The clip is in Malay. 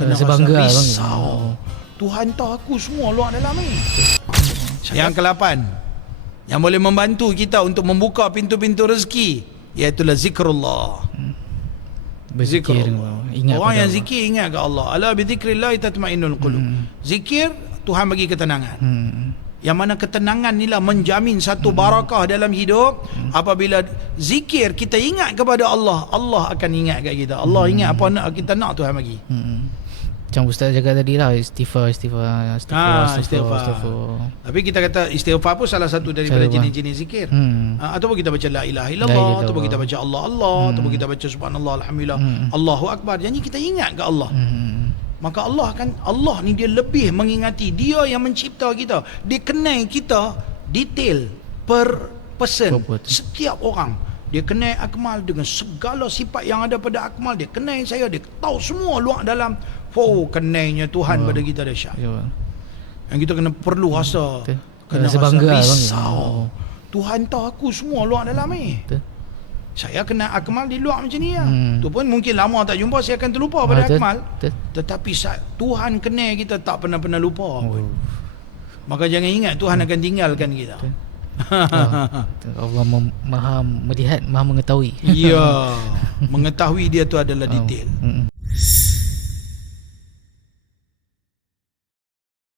kena rasa bangga, risau. Tuhan tahu aku semua luar dalam ni. Yang ke-8, yang boleh membantu kita untuk membuka pintu-pintu rezeki, iaitulah zikrullah. Berzikir, ingat orang yang Allah. zikir ingat ke Allah. Ala bi dzikrillah tatmainnul qulub. Zikir, Tuhan bagi ketenangan. Yang mana ketenangan inilah menjamin satu barakah dalam hidup. Apabila zikir kita ingat kepada Allah, Allah akan ingat kat kita. Allah ingat apa nak kita nak, Tuhan bagi. Macam Ustaz jaga tadi lah, istighfar. Tapi kita kata istighfar pun salah satu daripada jenis-jenis zikir. Ataupun kita baca la ilaha illallah, ataupun kita baca Allah, ataupun kita baca subhanallah alhamdulillah, Allahu akbar. Jadi kita ingat ke Allah. Maka Allah ni dia lebih mengingati. Dia yang mencipta kita. Dia kenal kita detail per person, setiap orang. Dia kenal Akmal dengan segala sifat yang ada pada Akmal. Dia kenal saya, dia tahu semua luar dalam. Kenalnya Tuhan pada kita dahsyat. Yang kita kena perlu rasa, kena rasa bangga, risau. Tuhan tahu aku semua luar dalam ni. Saya kenal Akmal di luar macam ni lah. Tu pun mungkin lama tak jumpa, saya akan terlupa pada Akmal. Tetapi Tuhan kenal kita, tak pernah lupa pun. Maka jangan ingat Tuhan akan tinggalkan kita. Allah maha melihat, maha mengetahui. Ya, mengetahui dia tu adalah detail.